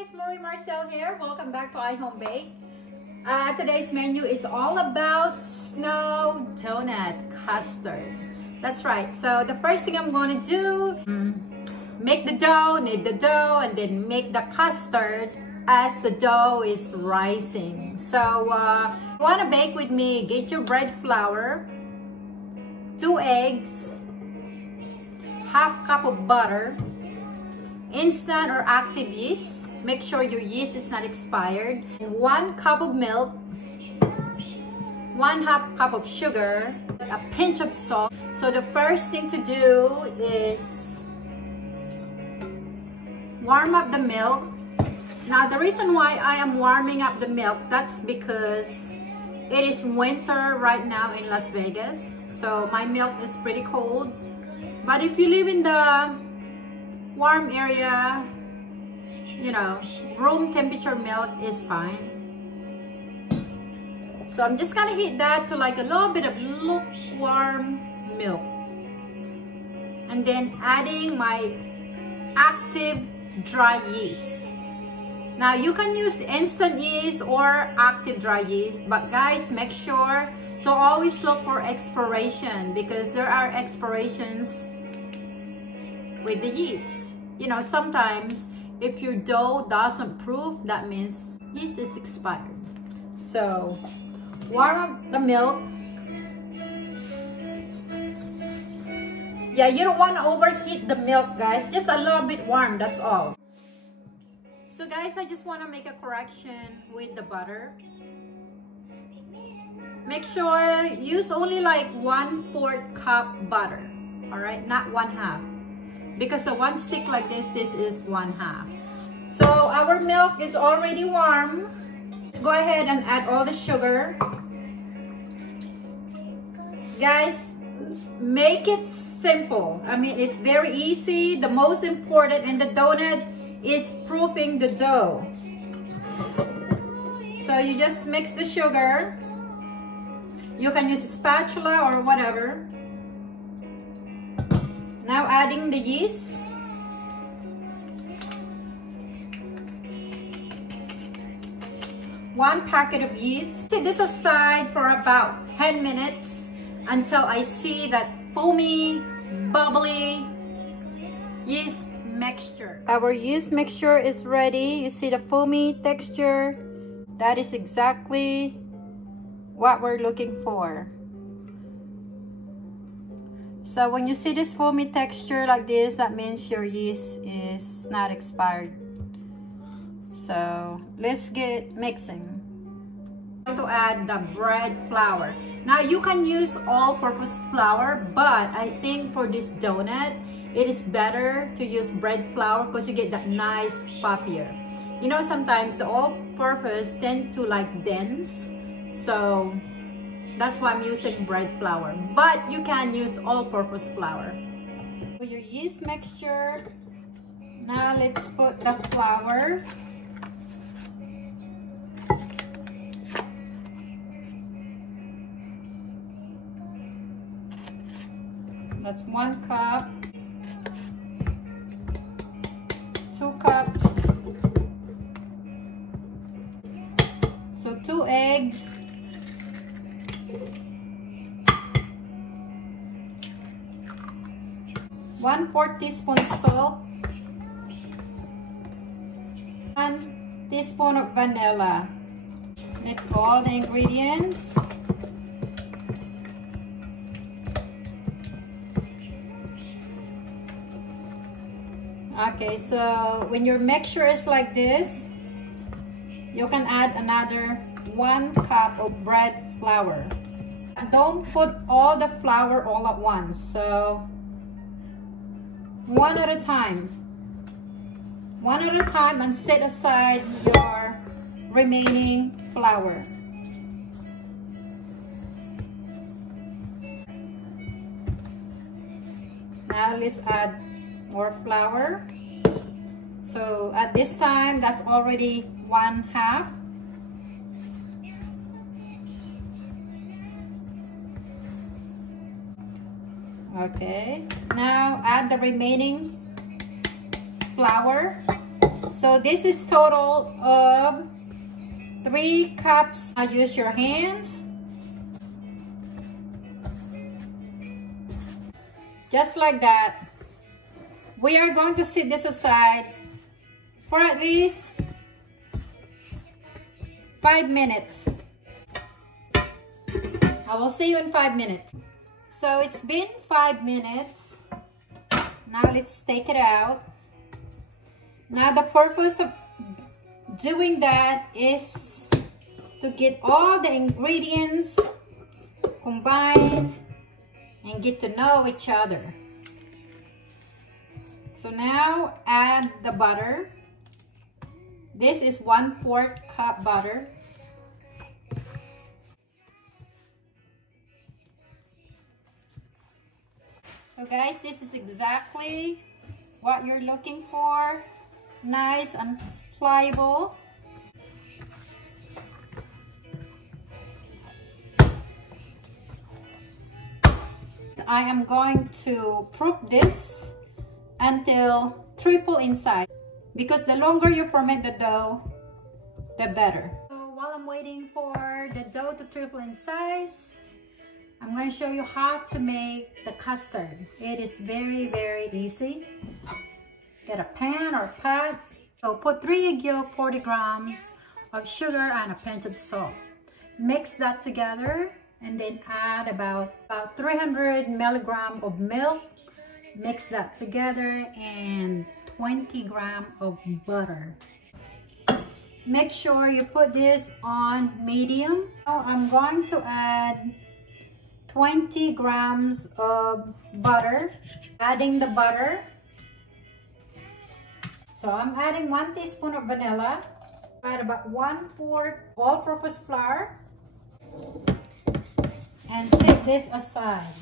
guys, Marie Marcel here. Welcome back to iHome Bake. Today's menu is all about snow donut custard. That's right. So the first thing I'm going to do, make the dough, knead the dough, and then make the custard as the dough is rising. So you want to bake with me, get your bread flour, 2 eggs, half cup of butter, instant or active yeast. Make sure your yeast is not expired. And 1 cup of milk, 1/2 cup of sugar, a pinch of salt. So the first thing to do is warm up the milk. Now the reason why I am warming up the milk, that's because it is winter right now in Las Vegas. So my milk is pretty cold. But if you live in the warm area, you know, room temperature milk is fine. So I'm just gonna heat that to like a little bit of lukewarm milk. And then adding my active dry yeast. Now you can use instant yeast or active dry yeast, but guys, make sure to always look for expiration because there are expirations with the yeast. You know, sometimes if your dough doesn't proof, that means yeast is expired. So warm up the milk. Yeah, you don't want to overheat the milk, guys. Just a little bit warm, that's all. So guys, I just want to make a correction with the butter. Make sure use only like 1/4 cup butter. All right, not 1/2. Because the 1 stick like this is 1/2. So our milk is already warm. Let's go ahead and add all the sugar. Guys, make it simple. I mean, it's very easy. The most important in the donut is proofing the dough. So you just mix the sugar. You can use a spatula or whatever. Now adding the yeast. One packet of yeast. Set this aside for about 10 minutes until I see that foamy, bubbly yeast mixture. Our yeast mixture is ready. You see the foamy texture? That is exactly what we're looking for. So when you see this foamy texture like this, that means your yeast is not expired. So let's get mixing. I'm going to add the bread flour. Now you can use all-purpose flour, but I think for this donut, it is better to use bread flour because you get that nice puffier. You know, sometimes the all-purpose tend to like dense. So that's why I'm using bread flour, but you can use all-purpose flour. For your yeast mixture, now let's put the flour. That's 1 cup, 2 cups, so 2 eggs. 1/4 teaspoon salt, 1 teaspoon of vanilla. Mix all the ingredients. Okay, so when your mixture is like this, you can add another 1 cup of bread flour. Don't put all the flour all at once. So one at a time and set aside your remaining flour. Now let's add more flour. So at this time, that's already 1/2. Okay, now add the remaining flour. So this is total of 3 cups. Now use your hands. Just like that. We are going to set this aside for at least 5 minutes. I will see you in 5 minutes. So it's been 5 minutes. Now let's take it out. Now the purpose of doing that is to get all the ingredients combined and get to know each other. So now add the butter. This is 1/4 cup butter. So guys, this is exactly what you're looking for. Nice and pliable. I am going to proof this until triple in size, because the longer you ferment the dough, the better. So while I'm waiting for the dough to triple in size, I'm going to show you how to make the custard. It is very, very easy. Get a pan or pot. So put 3 egg yolk, 40 grams of sugar, and a pinch of salt. Mix that together and then add about 300 milligrams of milk. Mix that together, and 20 grams of butter. Make sure you put this on medium. Now I'm going to add 20 grams of butter. Adding the butter. So I'm adding 1 teaspoon of vanilla. Add about 1/4 all-purpose flour. And set this aside.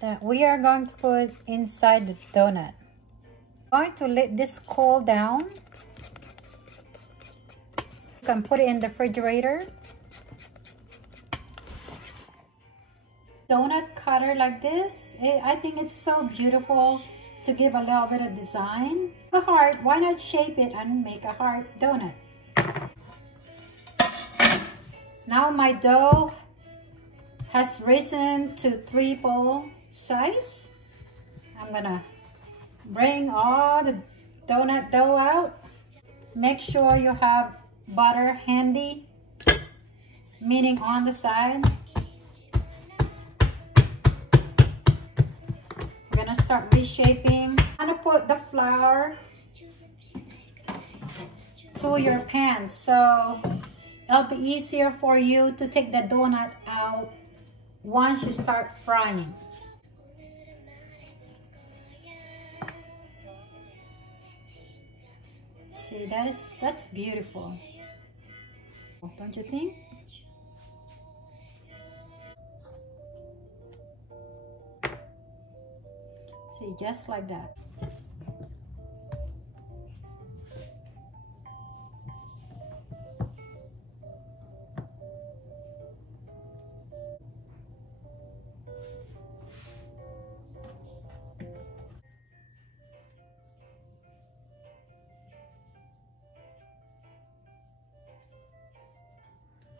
That we are going to put inside the donut. I'm going to let this cool down. You can put it in the refrigerator. Donut cutter like this. I think it's so beautiful to give a little bit of design. A heart, why not shape it and make a heart donut? Now my dough has risen to triple size. I'm gonna bring all the donut dough out. Make sure you have butter handy, meaning on the side. We're gonna start reshaping. I'm gonna put the flour to your pan, so it'll be easier for you to take the donut out once you start frying. See, that's beautiful, don't you think? See, just like that.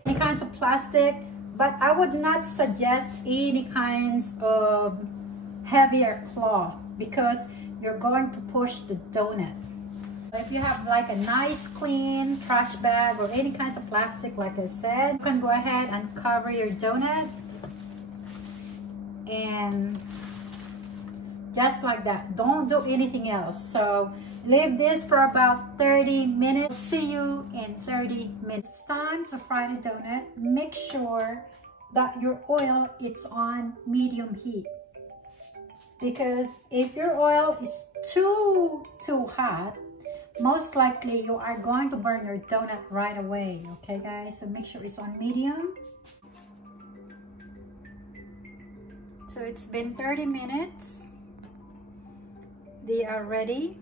Any kinds of plastic, but I would not suggest any kinds of heavier cloth because you're going to push the donut. If you have like a nice clean trash bag or any kinds of plastic, like I said, you can go ahead and cover your donut, and just like that. Don't do anything else. So leave this for about 30 minutes. See you in 30 minutes. It's time to fry the donut. Make sure that your oil is on medium heat, because if your oil is too hot, most likely you are going to burn your donut right away. Okay guys, so make sure it's on medium. So it's been 30 minutes. They are ready.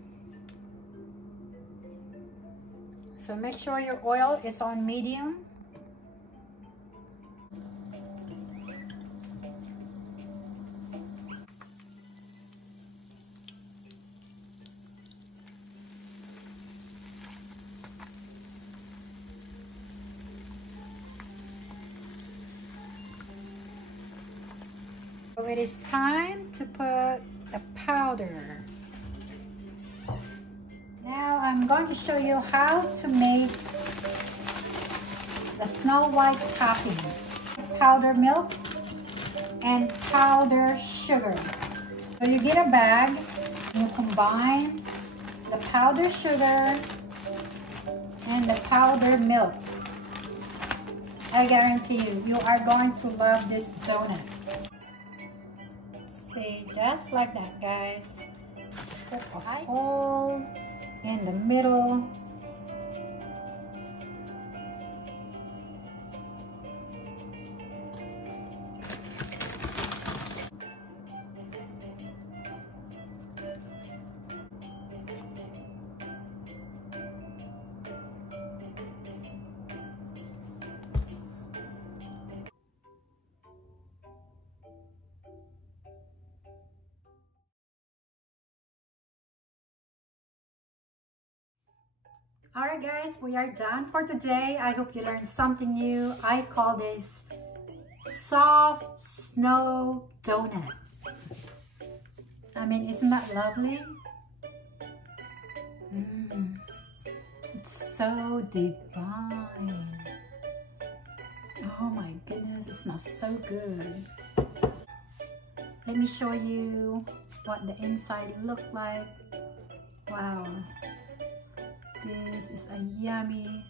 So make sure your oil is on medium. So it is time to put the powder. Now I'm going to show you how to make the Snow White topping. Powder milk and powder sugar. So you get a bag, you combine the powder sugar and the powder milk. I guarantee you, you are going to love this donut. See, just like that, guys. Put a hole in the middle. Alright guys, we are done for today. I hope you learned something new. I call this soft snow donut. I mean, isn't that lovely? It's so divine. Oh my goodness, it smells so good. Let me show you what the inside looked like. Wow. This is a yummy,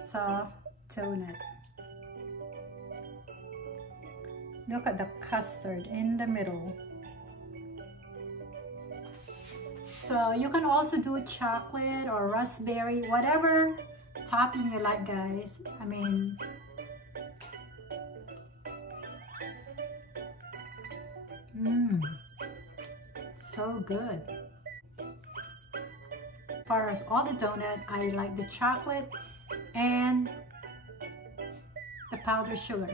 soft donut. Look at the custard in the middle. So you can also do chocolate or raspberry, whatever topping you like, guys. I mean, so good. As far as all the donut, I like the chocolate and the powdered sugar.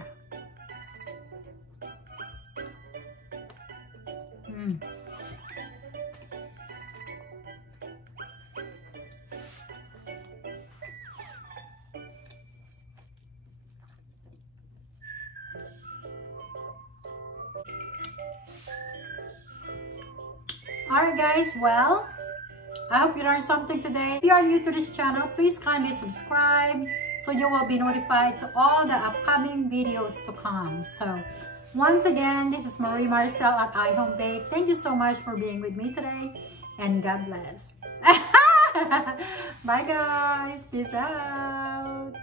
Alright guys, well, I hope you learned something today. If you are new to this channel, please kindly subscribe so you will be notified to all the upcoming videos to come. So once again, this is Marie Marcel at iHome Bake. Thank you so much for being with me today, and God bless. Bye guys, peace out.